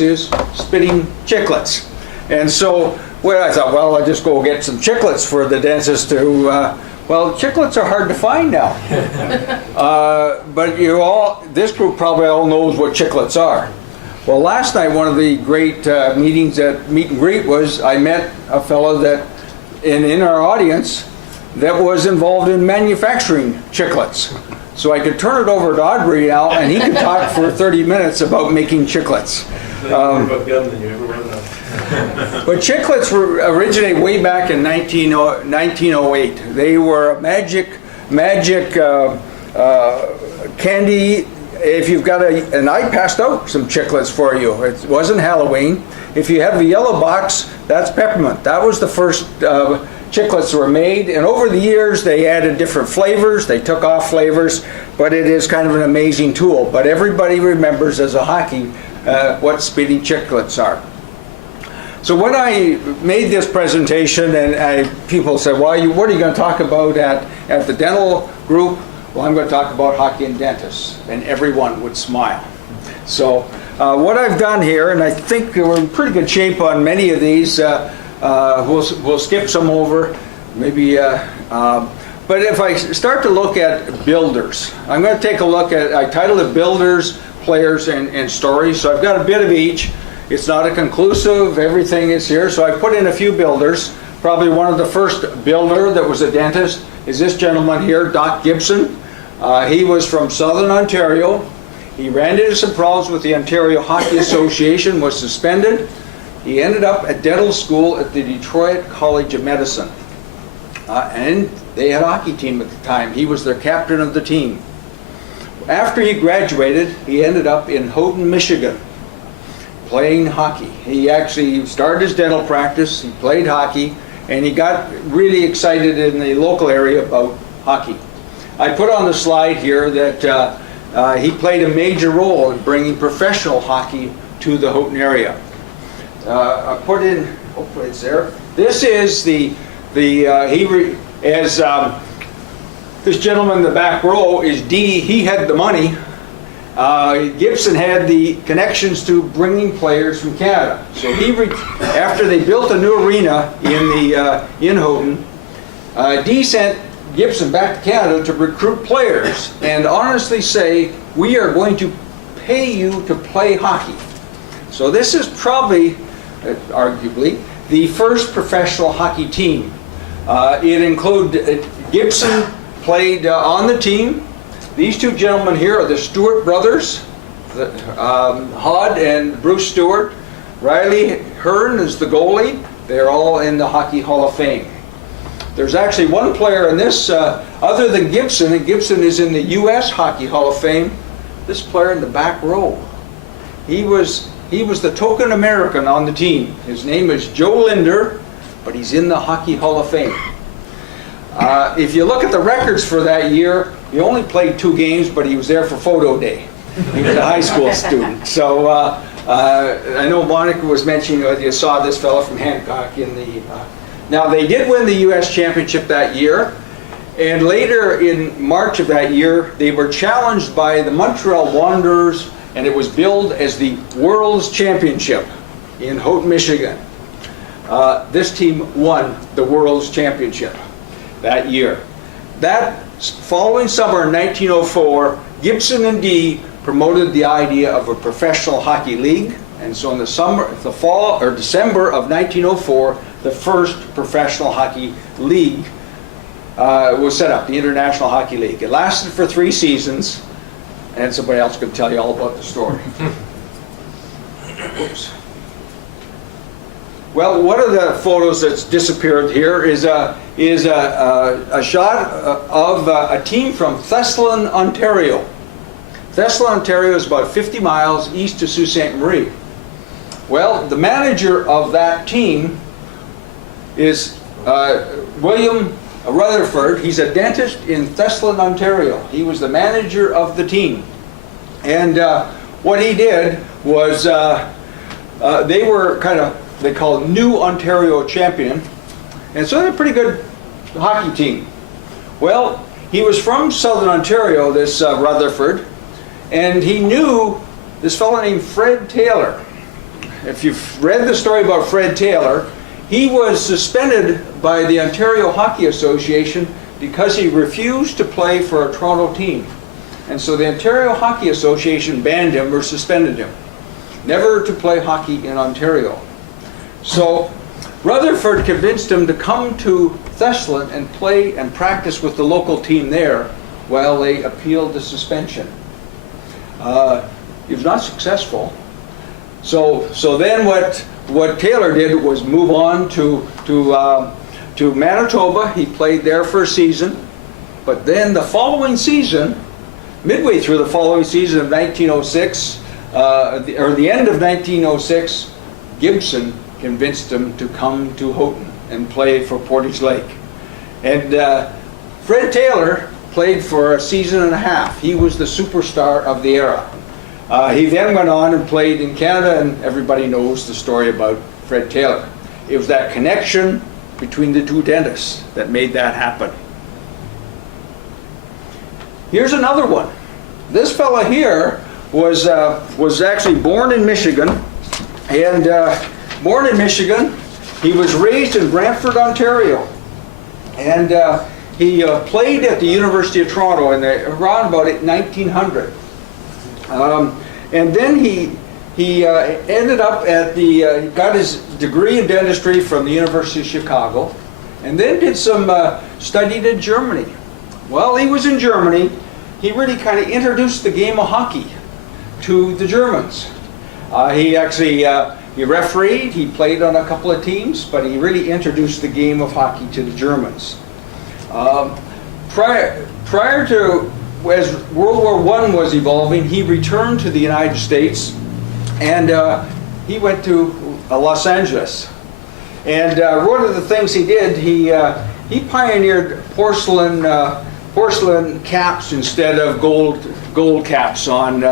is spitting chiclets. And so, well, I thought, well, I'll just go get some chiclets for the dentist to, well, chiclets are hard to find now. But you all, this group probably all knows what chiclets are. Well, last night, one of the great meetings at Meet and Greet was I met a fellow that, in our audience, that was involved in manufacturing chiclets. So I could turn it over to Audrey now, and he could talk for 30 minutes about making chiclets. But chiclets originated way back in 1908. They were a magic candy. If you've got and I passed out some chiclets for you. It wasn't Halloween. If you have the yellow box, that's peppermint. That was the first chiclets were made, and over the years they added different flavors. They took off flavors, but it is kind of an amazing tool. But everybody remembers as a hockey what spitting chiclets are. So when I made this presentation, and people said, well, what are you going to talk about at the dental group? Well, I'm going to talk about hockey and dentists, and everyone would smile. So what I've done here, and I think we're in pretty good shape on many of these, we'll skip some over, maybe, but if I start to look at builders, I'm going to take a look at, I titled it Builders, Players, and Stories, so I've got a bit of each. It's not a conclusive, everything is here, so I put in a few builders. Probably one of the first builder that was a dentist is this gentleman here, Doc Gibson. He was from Southern Ontario. He ran into some problems with the Ontario Hockey Association, was suspended. He ended up at dental school at the Detroit College of Medicine. And they had a hockey team at the time. He was their captain of the team. After he graduated, he ended up in Houghton, Michigan, playing hockey. He actually started his dental practice, he played hockey, and he got really excited in the local area about hockey. I put on the slide here that he played a major role in bringing professional hockey to the Houghton area. I put in, hopefully it's there. This is this gentleman in the back row is D. He had the money. Gibson had the connections to bringing players from Canada. So after they built a new arena in Houghton, D sent Gibson back to Canada to recruit players and honestly say, we are going to pay you to play hockey. So this is probably, arguably, the first professional hockey team. It included, Gibson played on the team. These two gentlemen here are the Stewart brothers, Hod and Bruce Stewart. Riley Hearn is the goalie. They're all in the Hockey Hall of Fame. There's actually one player in this, other than Gibson, and Gibson is in the U.S. Hockey Hall of Fame, this player in the back row. He was the token American on the team. His name is Joe Linder, but he's in the Hockey Hall of Fame. If you look at the records for that year, he only played 2 games, but he was there for photo day. He was a high school student. So I know Monica was mentioning, you saw this fellow from Hancock in the... Now they did win the U.S. championship that year, and later in March of that year, they were challenged by the Montreal Wanderers, and it was billed as the World's Championship in Houghton, Michigan. This team won the World's Championship that year. That following summer in 1904, Gibson and D promoted the idea of a professional hockey league, and so in December of 1904, the first professional hockey league was set up, the International Hockey League. It lasted for 3 seasons, and somebody else could tell you all about the story. Oops. Well, one of the photos that's disappeared here is a shot of a team from Thessalon, Ontario. Thessalon, Ontario is about 50 miles east of Sault Ste. Marie. Well, the manager of that team is William Rutherford. He's a dentist in Thessalon, Ontario. He was the manager of the team. And what he did was they were kind of, they call it New Ontario Champion. And so they're a pretty good hockey team. Well, he was from Southern Ontario, this Rutherford, and he knew this fellow named Fred Taylor. if you've read the story about Fred Taylor, he was suspended by the Ontario Hockey Association because he refused to play for a Toronto team. And so the Ontario Hockey Association banned him or suspended him, never to play hockey in Ontario. So Rutherford convinced him to come to Thessalon and play and practice with the local team there while they appealed the suspension. He was not successful. So then what Taylor did was move on to Manitoba. He played there for a season, but then the following season, midway through the following season of 1906, or the end of 1906, Gibson convinced him to come to Houghton and play for Portage Lake. And Fred Taylor played for a season and a half. He was the superstar of the era. He then went on and played in Canada, and everybody knows the story about Fred Taylor. It was that connection between the two dentists that made that happen. Here's another one. This fella here was actually born in Michigan, and born in Michigan, he was raised in Brantford, Ontario, and he played at the University of Toronto around about 1900. And then he ended up at he got his degree in dentistry from the University of Chicago, and then did some studied in Germany. While he was in Germany, he really kind of introduced the game of hockey to the Germans. He actually he refereed, he played on a couple of teams, but he really introduced the game of hockey to the Germans. Prior to, as World War I was evolving, he returned to the United States, and he went to Los Angeles. And one of the things he did, he pioneered porcelain caps instead of gold caps on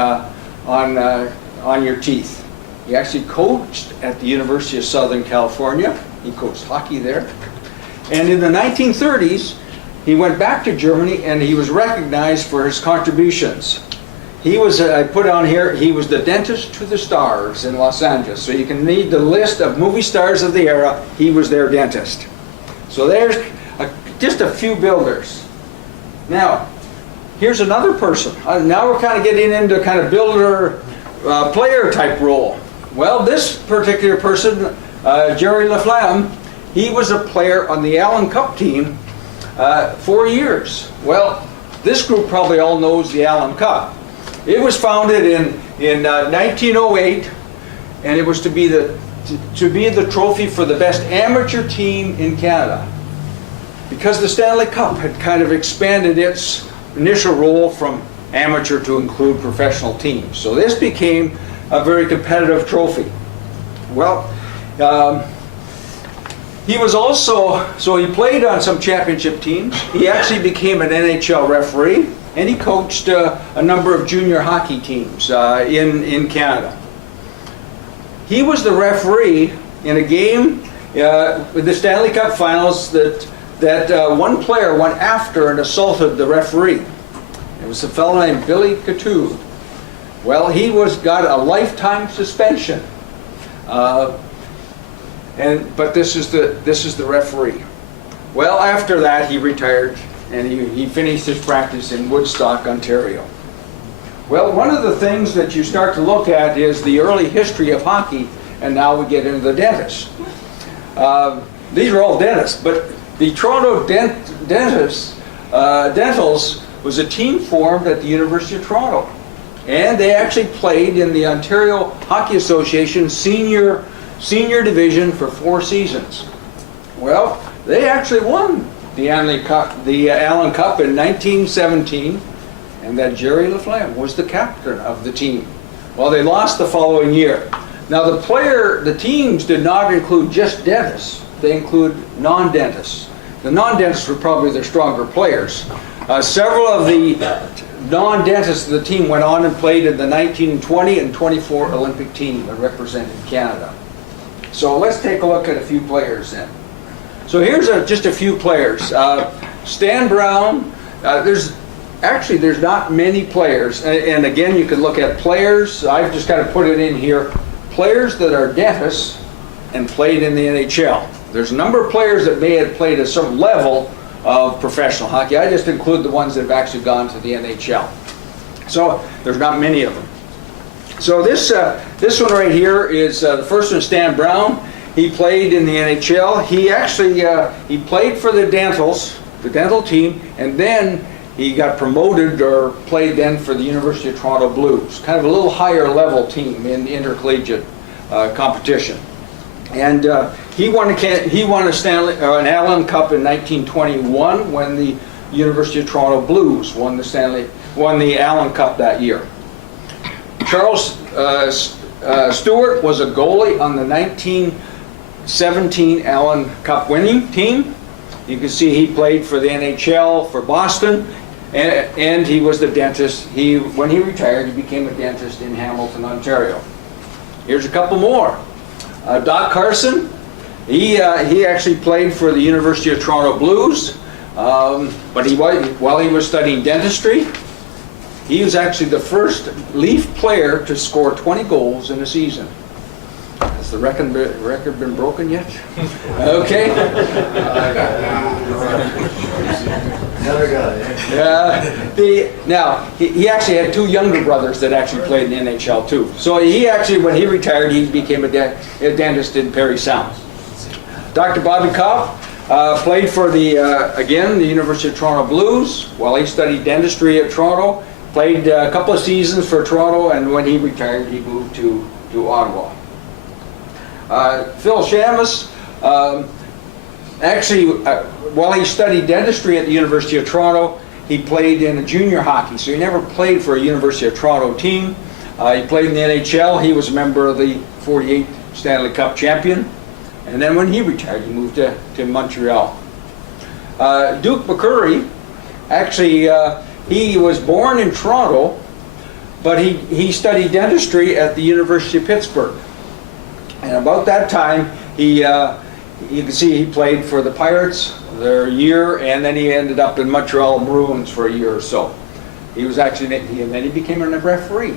your teeth. He actually coached at the University of Southern California. He coached hockey there. And in the 1930s, he went back to Germany, and he was recognized for his contributions. He was, I put on here, he was the dentist to the stars in Los Angeles. So you can read the list of movie stars of the era. He was their dentist. So there's just a few builders. Now, here's another person. Now we're kind of getting into kind of builder, player type role. Well, this particular person, Jerry Laflamme, he was a player on the Allen Cup team 4 years. Well, this group probably all knows the Allen Cup. It was founded in 1908, and it was to be the trophy for the best amateur team in Canada, because the Stanley Cup had kind of expanded its initial role from amateur to include professional teams. So this became a very competitive trophy. Well, he was also, so he played on some championship teams. He actually became an NHL referee, and he coached a number of junior hockey teams in Canada. He was the referee in a game with the Stanley Cup Finals that one player went after and assaulted the referee. It was a fellow named Billy Couture. Well, he got a lifetime suspension. But this is the referee. Well, after that, he retired, and he finished his practice in Woodstock, Ontario. Well, one of the things that you start to look at is the early history of hockey, and now we get into the dentists. These are all dentists, but the Toronto Dentals was a team formed at the University of Toronto, and they actually played in the Ontario Hockey Association senior division for 4 seasons. Well, they actually won the Allen Cup in 1917, and that Jerry Laflamme was the captain of the team. Well, they lost the following year. Now the teams did not include just dentists, they include non-dentists. The non-dentists were probably their stronger players. Several of the non-dentists of the team went on and played in the 1920 and 24 Olympic team that represented Canada. So let's take a look at a few players then. So here's just a few players. Stan Brown, there's not many players. And again, you can look at players. I've just kind of put it in here. players that are dentists and played in the NHL. There's a number of players that may have played a certain level of professional hockey. I just include the ones that have actually gone to the NHL. So there's not many of them. So this one right here is the first one, Stan Brown. He played in the NHL. He actually he played for the dental team, and then he got promoted or played then for the University of Toronto Blues, kind of a little higher level team in the intercollegiate competition. And he won an Allen Cup in 1921 when the University of Toronto Blues won the Allen Cup that year. Charles Stewart was a goalie on the 1917 Allen Cup winning team. You can see he played for the NHL for Boston, and he was the dentist. When he retired, he became a dentist in Hamilton, Ontario. Here's a couple more. Doc Carson, he actually played for the University of Toronto Blues, but while he was studying dentistry, he was actually the first Leaf player to score 20 goals in a season. Has the record been broken yet? Okay. Another guy. Now, he actually had two younger brothers that actually played in the NHL too. So he actually, when he retired, he became a dentist in Parry Sound. Dr. Bobby Kopp played for again, the University of Toronto Blues while he studied dentistry at Toronto. Played a couple of seasons for Toronto, and when he retired, he moved to Ottawa. Phil Shamus, actually, while he studied dentistry at the University of Toronto, he played in junior hockey, so he never played for a University of Toronto team. He played in the NHL. He was a member of the 48 Stanley Cup champion. And then when he retired, he moved to Montreal. Duke McCurry, actually, he was born in Toronto, but he studied dentistry at the University of Pittsburgh. And about that time, you can see he played for the Pirates their year, and then he ended up in Montreal Maroons for a year or so. He was actually, and then he became a referee.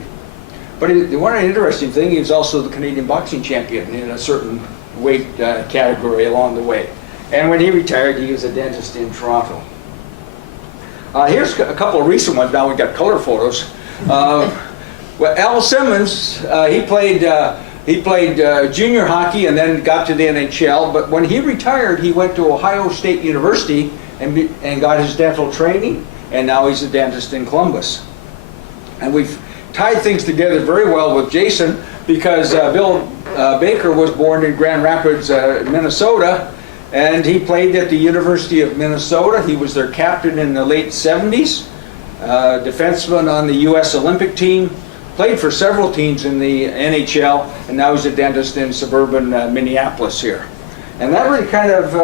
But one interesting thing, he was also the Canadian boxing champion in a certain weight category along the way. And when he retired, he was a dentist in Toronto. Here's a couple of recent ones. Now we've got color photos. Well, Al Simmons, he played junior hockey and then got to the NHL. But when he retired, he went to Ohio State University and got his dental training. And now he's a dentist in Columbus. And we've tied things together very well with Jason because Bill Baker was born in Grand Rapids, Minnesota. And he played at the University of Minnesota. He was their captain in the late 70s, defenseman on the U.S. Olympic team, played for several teams in the NHL, and now he's a dentist in suburban Minneapolis here. And that really kind of,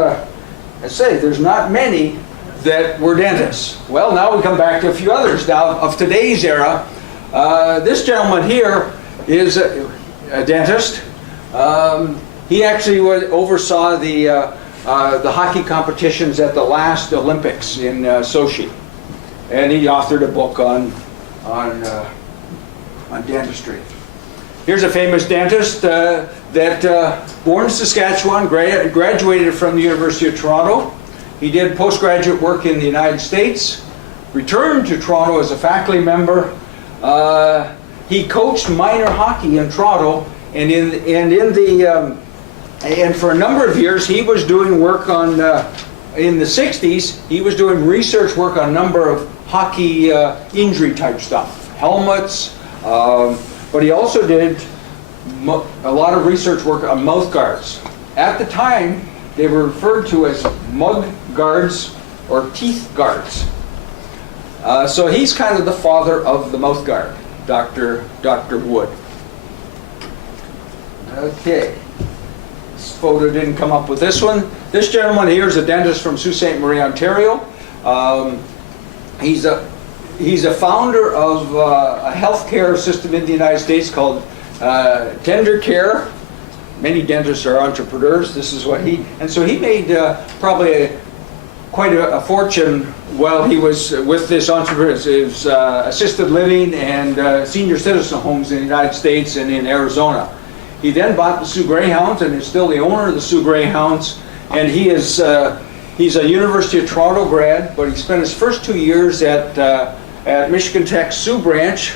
I say, there's not many that were dentists. Well, now we come back to a few others. Now, of today's era, this gentleman here is a dentist. He actually oversaw the hockey competitions at the last Olympics in Sochi, and he authored a book on dentistry. Here's a famous dentist born in Saskatchewan, graduated from the University of Toronto. He did postgraduate work in the United States, returned to Toronto as a faculty member. He coached minor hockey in Toronto, and for a number of years, he was doing work on, in the 60s, he was doing research work on a number of hockey injury type stuff, helmets, but he also did a lot of research work on mouth guards. At the time, they were referred to as mug guards or teeth guards. So he's kind of the father of the mouth guard, Dr. Wood. Okay. This photo didn't come up with this one. This gentleman here is a dentist from Sault Ste. Marie, Ontario. He's a founder of a healthcare system in the United States called Tender Care. Many dentists are entrepreneurs. This is what and so he made probably quite a fortune while he was with this entrepreneur, assisted living and senior citizen homes in the United States and in Arizona. He then bought the Sioux Greyhounds and is still the owner of the Sioux Greyhounds. And he's a University of Toronto grad, but he spent his first 2 years at Michigan Tech's Sioux branch.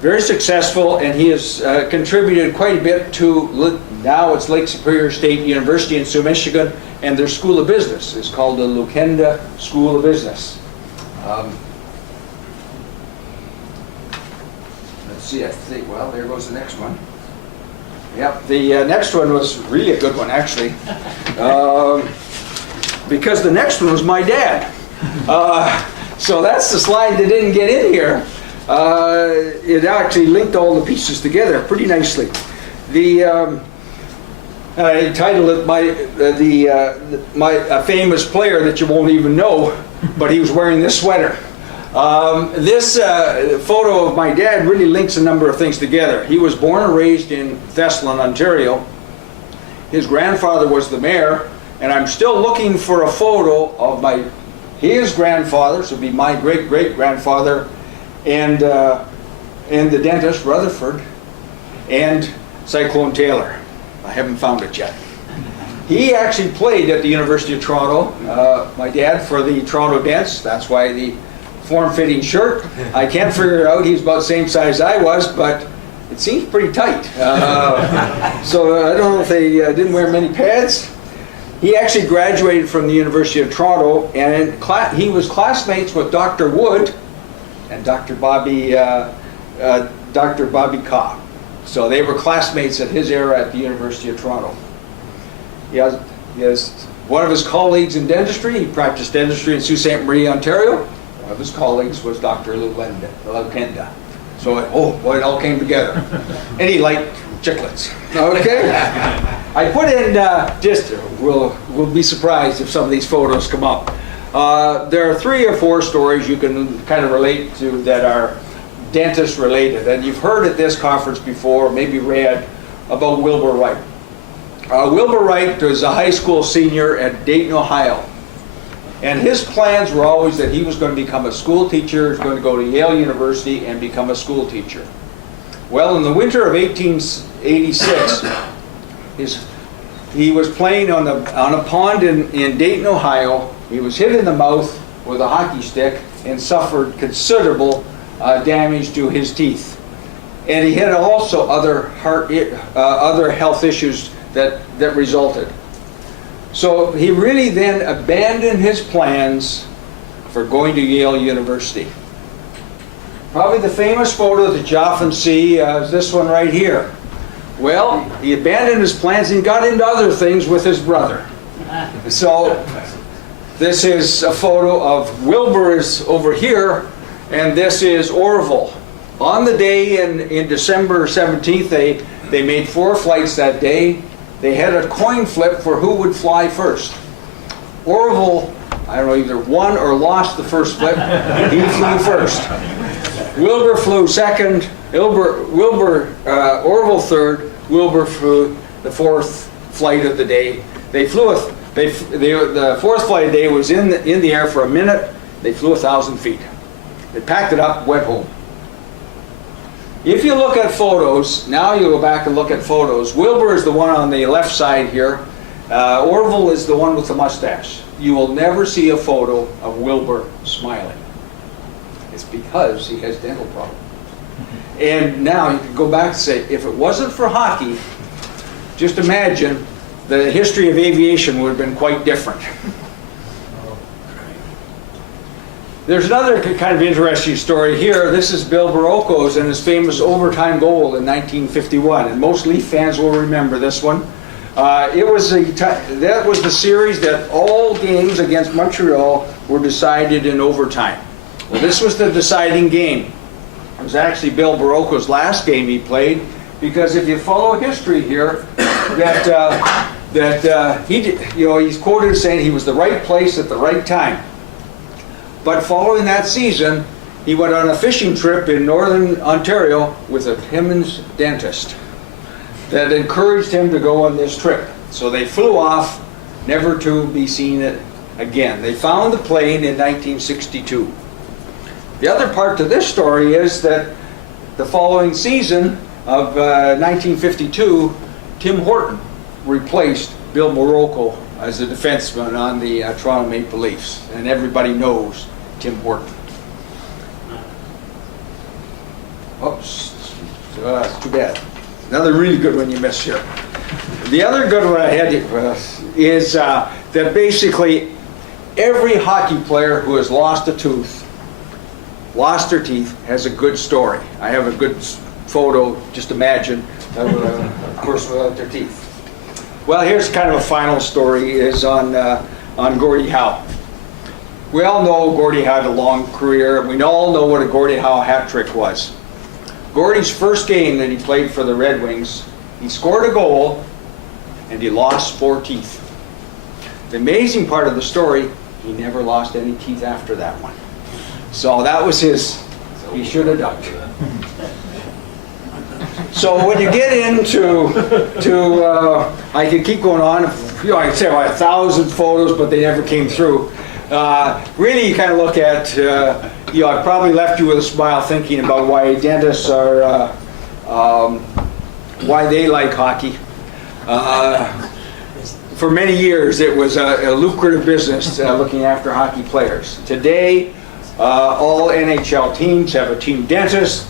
Very successful, and he has contributed quite a bit to, now it's Lake Superior State University in Sioux, Michigan, and their School of Business is called the Lukenda School of Business. Let's see, I think, well, there goes the next one. Yep, the next one was really a good one, actually, because the next one was my dad. So that's the slide that didn't get in here. It actually linked all the pieces together pretty nicely. I titled it a famous player that you won't even know, but he was wearing this sweater. This photo of my dad really links a number of things together. He was born and raised in Thessalon, Ontario. His grandfather was the mayor, and I'm still looking for a photo of his grandfather, so it'd be my great-great-grandfather, and the dentist, Rutherford, and Cyclone Taylor. I haven't found it yet. He actually played at the University of Toronto, my dad, for the Toronto Dents. That's why the form-fitting shirt. I can't figure it out. He's about the same size I was, but it seems pretty tight. So I don't know if they didn't wear many pads. He actually graduated from the University of Toronto, and he was classmates with Dr. Wood and Dr. Bobby Cobb. So they were classmates at his era at the University of Toronto. He has one of his colleagues in dentistry. He practiced dentistry in Sault Ste. Marie, Ontario. One of his colleagues was Dr. Lukenda. So, it all came together. And he liked chiclets. Okay? I put in we'll be surprised if some of these photos come up. There are 3 or 4 stories you can kind of relate to that are dentist related. And you've heard at this conference before, maybe read about Wilbur Wright. Wilbur Wright was a high school senior at Dayton, Ohio. And his plans were always that he was going to become a school teacher, he was going to go to Yale University and become a school teacher. Well, in the winter of 1886, he was playing on a pond in Dayton, Ohio. He was hit in the mouth with a hockey stick and suffered considerable damage to his teeth. And he had also other health issues that resulted. So he really then abandoned his plans for going to Yale University. Probably the famous photo that you often see is this one right here. Well, he abandoned his plans and got into other things with his brother. So this is a photo of Wilbur is over here, and this is Orville. On the day in December 17th, they made 4 flights that day. They had a coin flip for who would fly first. Orville, I don't know, either won or lost the first flip. He flew first. Wilbur flew second. Orville third. Wilbur flew the 4th flight of the day. The 4th flight of the day was in the air for a minute. They flew 1,000 feet. They packed it up, went home. If you look at photos, now you go back and look at photos. Wilbur is the one on the left side here. Orville is the one with the mustache. You will never see a photo of Wilbur smiling. It's because he has dental problems. And now you can go back and say, if it wasn't for hockey, just imagine the history of aviation would have been quite different. There's another kind of interesting story here. This is Bill Barocco's and his famous overtime goal in 1951, and most Leaf fans will remember this one. That was the series that all games against Montreal were decided in overtime. Well, this was the deciding game. It was actually Bill Barocco's last game he played, because if you follow history here, he's quoted as saying he was the right place at the right time. But following that season, he went on a fishing trip in northern Ontario with a Timmins dentist that encouraged him to go on this trip. So they flew off, never to be seen again. They found the plane in 1962. The other part to this story is that the following season, of 1952, Tim Horton replaced Bill Morocco as a defenseman on the Toronto Maple Leafs, and everybody knows Tim Horton. Oops, that's too bad. Another really good one you missed here. The other good one I had is that basically every hockey player who has lost a tooth, lost their teeth, has a good story. I have a good photo, just imagine, of a person without their teeth. Well, here's kind of a final story, is on Gordie Howe. We all know Gordie Howe had a long career. We all know what a Gordie Howe hat trick was. Gordie's first game that he played for the Red Wings, he scored a goal and he lost 4 teeth. The amazing part of the story, he never lost any teeth after that one. So that was his, he should have ducked. So when you get into, I could keep going on, I could say about 1,000 photos, but they never came through. Really, you kind of look at, I probably left you with a smile thinking about why dentists are, why they like hockey. For many years, it was a lucrative business looking after hockey players. Today, all NHL teams have a team dentist.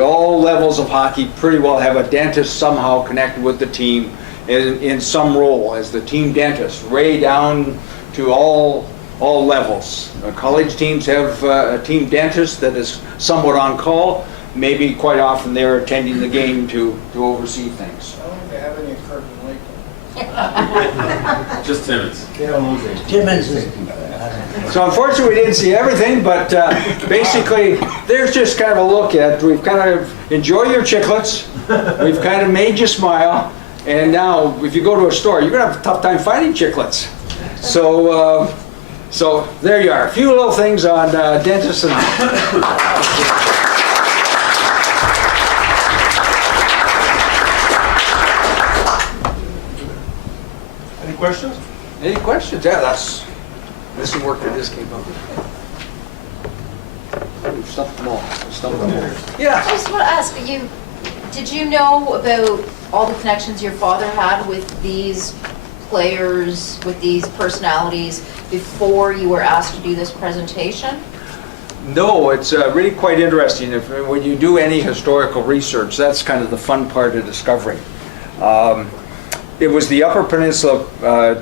All levels of hockey pretty well have a dentist somehow connected with the team in some role as the team dentist, way down to all levels. College teams have a team dentist that is somewhat on call. Maybe quite often they're attending the game to oversee things. I don't think they have any curtain lake. Just Timmons. Timmons. So unfortunately we didn't see everything, but basically there's just kind of a look at, we've kind of enjoyed your chiclets, we've kind of made you smile, and now if you go to a store, you're going to have a tough time finding chiclets. So, so there you are, a few little things on dentists and... Any questions? Any questions? Yeah, this is work that this came up. We've stumped them all. Yeah. I just want to ask you, did you know about all the connections your father had with these players, with these personalities, before you were asked to do this presentation? No, it's really quite interesting. When you do any historical research, that's kind of the fun part of discovering. It was the Upper Peninsula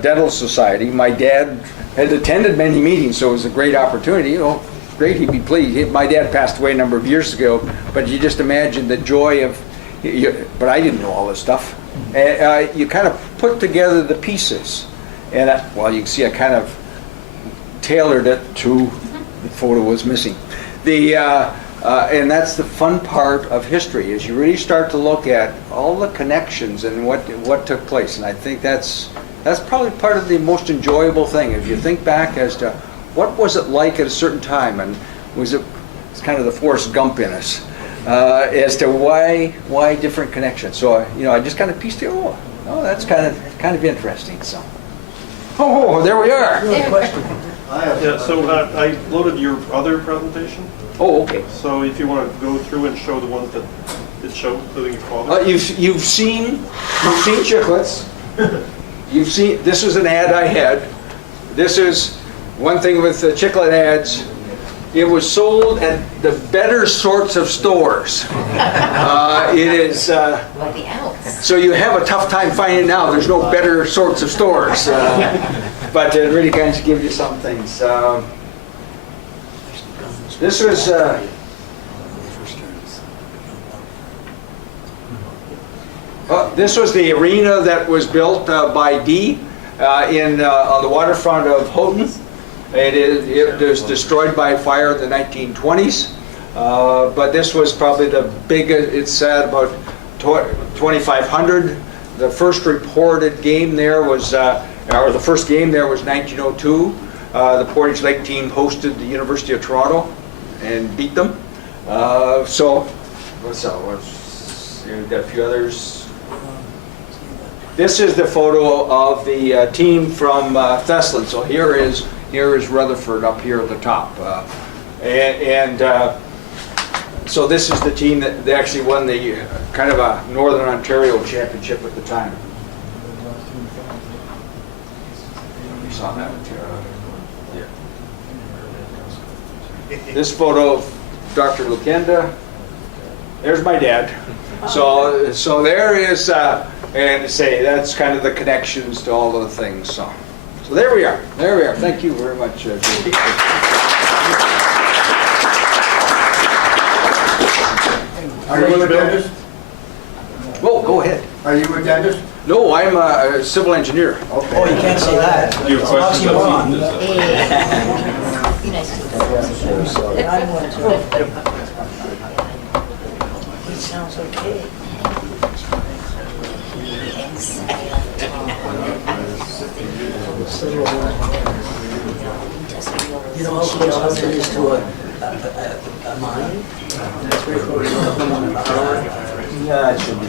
Dental Society. My dad had attended many meetings, so it was a great opportunity. You know, great, he'd be pleased. My dad passed away a number of years ago, but you just imagine the joy of, but I didn't know all this stuff. And you kind of put together the pieces. And, well, you can see I kind of tailored it to, the photo was missing. And that's the fun part of history, is you really start to look at all the connections and what took place. And I think that's probably part of the most enjoyable thing. If you think back as to what was it like at a certain time, and it's kind of the Forrest Gump in us, as to why different connections. So I just kind of pieced it. Oh, that's kind of interesting. So, oh, there we are. Yeah, so I loaded your other presentation. Oh, okay. So if you want to go through and show the ones that it showed, including your father. You've seen chiclets. You've seen, this is an ad I had. This is one thing with the chiclet ads. It was sold at the better sorts of stores. It is. Like the ounce. So you have a tough time finding it now. There's no better sorts of stores. But it really kind of gives you some things. This was. This was the arena that was built by Dee on the waterfront of Houghton. It was destroyed by fire in the 1920s, but this was probably the biggest. It's at about 2,500. The first reported game there was, or the first game there was 1902. The Portage Lake team hosted the University of Toronto and beat them. So, what's that? We've got a few others. This is the photo of the team from Thessalon. So here is So this is the team that they actually won the kind of a Northern Ontario championship at the time. You saw that one, Tara. This photo of Dr. Lukenda. There's my dad. So there is, and say that's kind of the connections to all of the things. So there we are. There we are. Thank you very much, Judy. Are you a dentist? Whoa, go ahead. Are you a dentist? No, I'm a civil engineer. Okay. Oh, you can't say that. Do you have questions about Oxymoron. Be nice to And I want to. It sounds okay. You know how close Houghton is to a mine? That's very close. Yeah, it should be.